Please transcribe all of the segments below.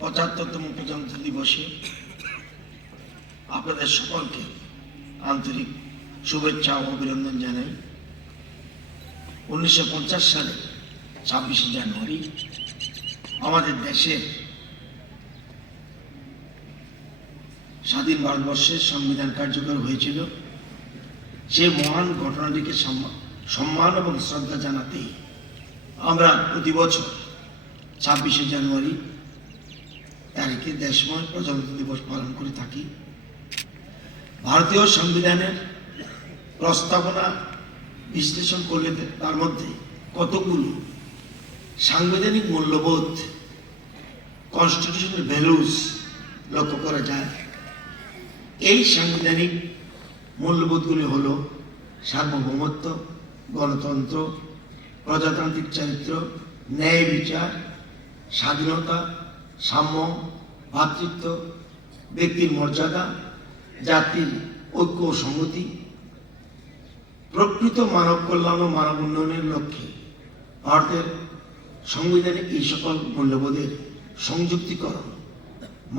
৭৫তম প্রজাতন্ত্র দিবসে আপনাদের সকলকে আন্তরিক শুভেচ্ছা ও অভিনন্দন জানাই। ১৯৫০ সালে ২৬শে জানুয়ারি আমাদের দেশের স্বাধীন ভারতবর্ষের সংবিধান কার্যকর হয়েছিল। সেই মহান ঘটনাটিকে সম্মান এবং শ্রদ্ধা জানাতেই আমরা প্রতি বছর ২৬শে জানুয়ারি তারিখে দেশময় প্রজাতন্ত্র দিবস পালন করে থাকি। ভারতীয় সংবিধানের প্রস্তাবনা বিশ্লেষণ করলে তার মধ্যে কতগুলো সাংবিধানিক মূল্যবোধ, কনস্টিটিউশনাল ভ্যালুস লক্ষ্য করা যায়। এই সাংবিধানিক মূল্যবোধগুলি হল সার্বভৌমত্ব, গণতন্ত্র, প্রজাতান্ত্রিক চরিত্র, ন্যায় বিচার, স্বাধীনতা, সাম্য, ভ্রাতৃত্ব, ব্যক্তির মর্যাদা, জাতির ঐক্য ও সংহতি, প্রকৃত মানব কল্যাণ ও মানব উন্নয়নের লক্ষ্যে ভারতের সংবিধানে এই সকল মূল্যবোধের সংযুক্তিকরণ,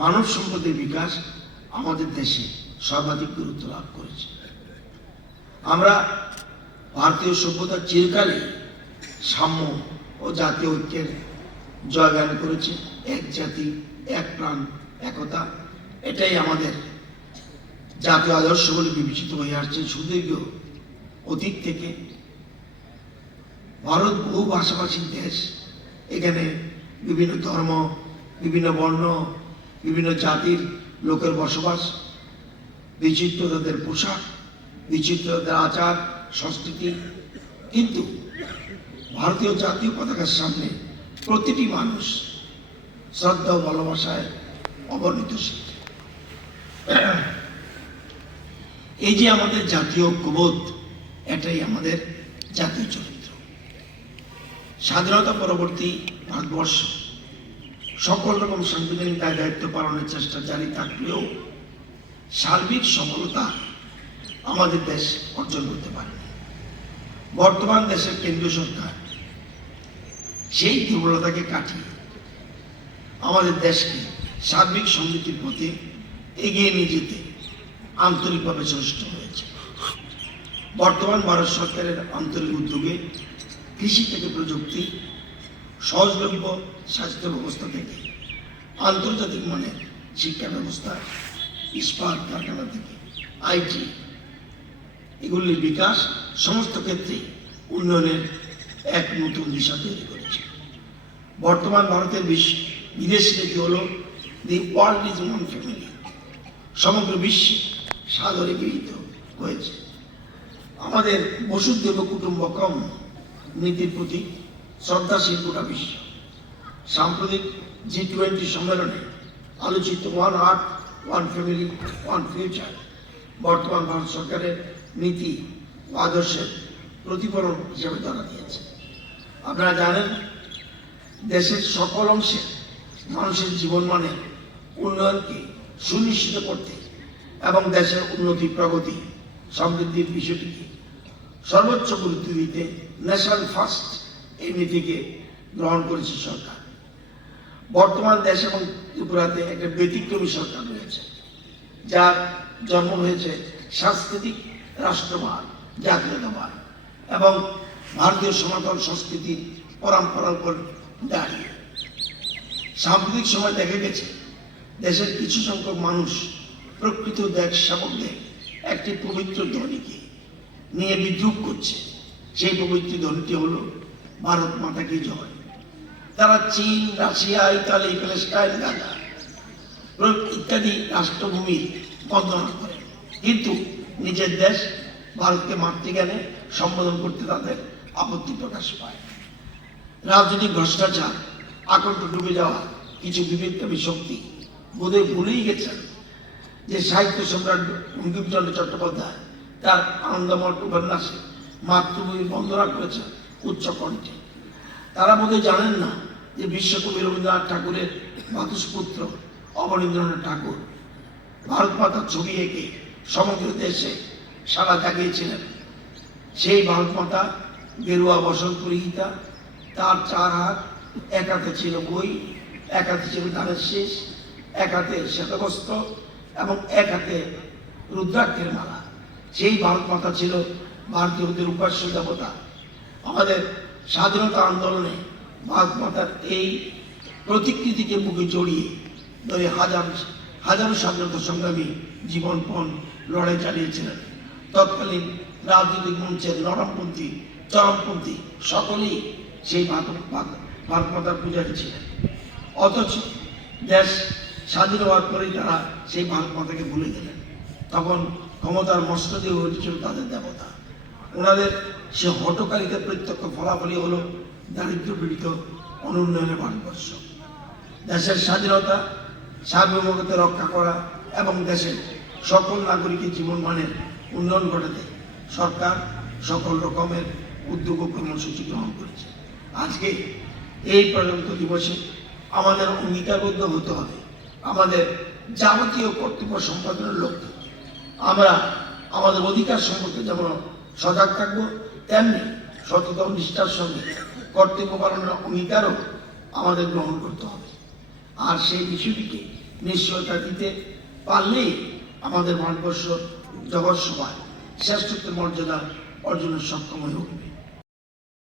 মানব সম্পদের বিকাশ আমাদের দেশে সর্বাধিক গুরুত্ব লাভ করেছে। আমরা ভারতীয় সভ্যতা চিরকালে সাম্য ও জাতীয় ঐক্যের জয়গান করেছে। এক জাতি, এক প্রাণ, একতা, এটাই আমাদের জাতীয় আদর্শ বলে বিবেচিত হয়ে আসছে সুদীর্ঘ অতীত থেকে। ভারত বহু ভাষাভাষীর দেশ। এখানে বিভিন্ন ধর্ম, বিভিন্ন বর্ণ, বিভিন্ন জাতির লোকের বসবাস, বিচিত্র তাদের পোশাক, বিচিত্র তাদের আচার সংস্কৃতি। কিন্তু ভারতীয় জাতীয় পতাকার সামনে প্রতিটি মানুষ শ্রদ্ধা ও ভালোবাসায় অবনীতশীল। এই যে আমাদের জাতীয় ঐক্যবোধ, এটাই আমাদের জাতীয় চরিত্র। স্বাধীনতা পরবর্তী ভারতবর্ষ সকল রকম সাংবিধানিক দায় দায়িত্ব পালনের চেষ্টা জারি থাকলেও সার্বিক সফলতা আমাদের দেশ অর্জন করতে পারে। বর্তমান দেশের কেন্দ্রীয় সরকার সেই দুর্বলতাকে কাটিয়ে আমাদের দেশকে সার্বিক সমৃদ্ধির পথে এগিয়ে নিয়ে যেতে আন্তরিকভাবে সচেষ্ট হয়েছে। বর্তমান ভারত সরকারের আন্তরিক উদ্যোগে কৃষি থেকে প্রযুক্তি, সহজলভ্য স্বাস্থ্য ব্যবস্থা থেকে আন্তর্জাতিক মানের শিক্ষা ব্যবস্থা, ইস্পাত কারখানা থেকে আইটি, এগুলির বিকাশ সমস্ত ক্ষেত্রে উন্নয়নের এক নতুন দিশা তৈরি করেছে। বর্তমান ভারতের বিদেশ নীতি হল the world is one family. সমগ্র বিশ্বে সাদরে গৃহীত হয়েছে। আমাদের বসুধৈব কুটুম্বকম নীতির প্রতি শ্রদ্ধাশীল গোটা বিশ্ব। সাম্প্রতিক G20 সম্মেলনে আলোচিত ওয়ান আর্থ, ওয়ান ফ্যামিলি, ওয়ান ফিউচার বর্তমান ভারত সরকারের নীতি ও আদর্শের প্রতিফলন হিসেবে ধরা দিয়েছে। আপনারা জানেন, দেশের সকল অংশের মানুষের জীবনমানের উন্নয়নকে সুনিশ্চিত করতে এবং দেশের উন্নতি, প্রগতি, সমৃদ্ধির বিষয়টিকে সর্বোচ্চ গুরুত্ব দিতে ন্যাশনাল ফার্স্ট এই নীতিকে গ্রহণ করেছে সরকার। বর্তমান দেশ এবং ত্রিপুরাতে একটা ব্যতিক্রমী সরকার রয়েছে, যার জন্ম হয়েছে সাংস্কৃতিক রাষ্ট্রবাদ, জাতীয়তাবাদ এবং ভারতীয় সনাতন সংস্কৃতির পরম্পরার উপর দাঁড়িয়ে। সাম্প্রতিক সময় দেখা গেছে দেশের কিছু সংখ্যক মানুষ প্রকৃত দেশ সেবকদের একটি পবিত্র ধ্বনিকে নিয়ে বিদ্রুপ করছে। সেই পবিত্র ধ্বনিটি হল ভারত মাতা কি জয়। তারা চীন, রাশিয়া, ইতালি, প্যালেস্টাইন, গাজা ইত্যাদি রাষ্ট্রভূমির বন্দনা করে, কিন্তু নিজের দেশ ভারতকে মাতৃজ্ঞানে সম্বোধন করতে তাদের আপত্তি প্রকাশ পায়। রাজনৈতিক ভ্রষ্টাচার, আকণ্ঠ ডুবে যাওয়া কিছু বিবেককামী শক্তি বোধহয় ভুলেই গেছেন যে সাহিত্য সম্রাট বঙ্কিমচন্দ্র চট্টোপাধ্যায় তার আনন্দমঠ উপন্যাসে মাতৃভূমি বন্দনা করেছেন উচ্চ কণ্ঠে। তারা বোধহয় জানেন না যে বিশ্বকবি রবীন্দ্রনাথ ঠাকুরের মাতুসপুত্র অবনীন্দ্রনাথ ঠাকুর ভারত মাতার ছবি এঁকে সমগ্র দেশে সাড়া জাগিয়েছিলেন। সেই ভারত মাতা গেরুয়া বসন পরিহিতা, তার 4 হাত, এক হাতে ছিল বই, এক হাতে ছিল ধানের শীষ, এক হাতে শ্বেতবস্ত্র এবং এক হাতে রুদ্রাক্ষের মালা। সেই ভারত মাতা ছিল ভারতীয়দের উপাস্য দেবতা। আমাদের স্বাধীনতা আন্দোলনে ভারত মাতার এই প্রতিকৃতিকে বুকে জড়িয়ে ধরে হাজারো স্বাধীনতা সংগ্রামী জীবনপণ লড়াই চালিয়েছিলেন। তৎকালীন রাজনৈতিক মঞ্চের নরমপন্থী চরমপন্থী সকলেই সেই ভারত মাতার পূজারী ছিলেন। অথচ দেশ স্বাধীন হওয়ার পরেই তারা সেই ভারত মাতাকে ভুলে গেলেন। তখন ক্ষমতার মস্তদে হয়ে উঠেছিল তাদের দেবতা। ওনাদের সে হটকারিতা প্রত্যক্ষ ফলাফলই হলো দারিদ্র পীড়িত অনুন্নয়নের ভারতবর্ষ। দেশের স্বাধীনতা সার্বভৌমত্ব রক্ষা করা এবং দেশের সকল নাগরিকের জীবনমানের উন্নয়ন ঘটাতে সরকার সকল রকমের উদ্যোগ ও কর্মসূচি গ্রহণ করেছে। আজকে এই প্রজাতন্ত্র দিবসে আমাদের অঙ্গীকারবদ্ধ হতে হবে আমাদের যাবতীয় কর্তব্য সম্পাদনের লক্ষ্যে। আমরা আমাদের অধিকার সম্পর্কে যেমন সজাগ থাকবো, তেমনি সততা ও নিষ্ঠার সঙ্গে কর্তব্য পালনের অঙ্গীকারও আমাদের গ্রহণ করতে হবে। আর সেই বিষয়টিকে নিশ্চয়তা দিতে পারলেই আমাদের ভারতবর্ষ জগৎ সভায় শ্রেষ্ঠত্বের মর্যাদা অর্জনের সক্ষম হয়ে উঠবে।